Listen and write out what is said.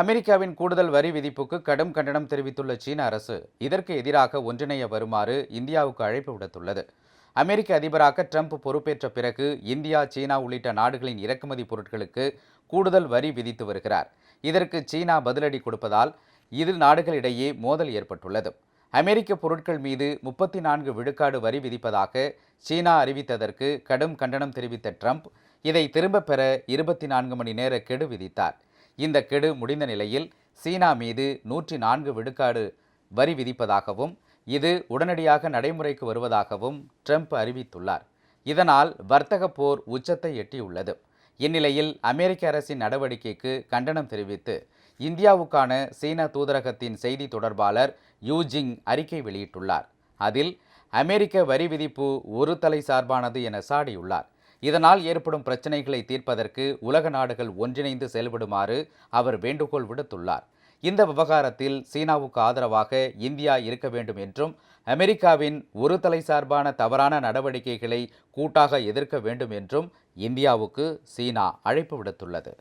அமெரிக்காவின் கூடுதல் வரி விதிப்புக்கு கடும் கண்டனம் தெரிவித்துள்ள சீன அரசு இதற்கு எதிராக ஒன்றிணைய வருமாறு இந்தியாவுக்கு அழைப்பு விடுத்துள்ளது. அமெரிக்க அதிபராக ட்ரம்ப் பொறுப்பேற்ற பிறகு இந்தியா சீனா உள்ளிட்ட நாடுகளின் இறக்குமதி பொருட்களுக்கு கூடுதல் வரி விதித்து வருகிறார். இதற்கு சீனா பதிலடி கொடுப்பதால் இரு நாடுகளிடையே மோதல் ஏற்பட்டுள்ளது. அமெரிக்க பொருட்கள் மீது முப்பத்தி நான்கு விழுக்காடு வரி விதிப்பதாக சீனா அறிவித்ததற்கு கடும் கண்டனம் தெரிவித்த ட்ரம்ப் இதை திரும்பப் பெற இருபத்தி நான்கு மணி நேர கெடு விதித்தார். இந்த கெடு முடிந்த நிலையில் சீனா மீது நூற்றி நான்கு விழுக்காடு வரி விதிப்பதாகவும் இது உடனடியாக நடைமுறைக்கு வருவதாகவும் ட்ரம்ப் அறிவித்துள்ளார். இதனால் வர்த்தக போர் உச்சத்தை எட்டியுள்ளது. இந்நிலையில் அமெரிக்க அரசின் நடவடிக்கைக்கு கண்டனம் தெரிவித்து இந்தியாவுக்கான சீன தூதரகத்தின் செய்தி தொடர்பாளர் யூஜிங் அறிக்கை வெளியிட்டுள்ளார். அதில் அமெரிக்க வரி விதிப்பு ஒரு தலை சார்பானது என சாடியுள்ளார். இதனால் ஏற்படும் பிரச்சினைகளை தீர்ப்பதற்கு உலக நாடுகள் ஒன்றிணைந்து செயல்படுமாறு அவர் வேண்டுகோள் விடுத்துள்ளார். இந்த விவகாரத்தில் சீனாவுக்கு ஆதரவாக இந்தியா இருக்க வேண்டும் என்றும் அமெரிக்காவின் ஒரு தலை சார்பான தவறான நடவடிக்கைகளை கூட்டாக எதிர்க்க வேண்டும் என்றும் இந்தியாவுக்கு சீனா அழைப்பு விடுத்துள்ளது.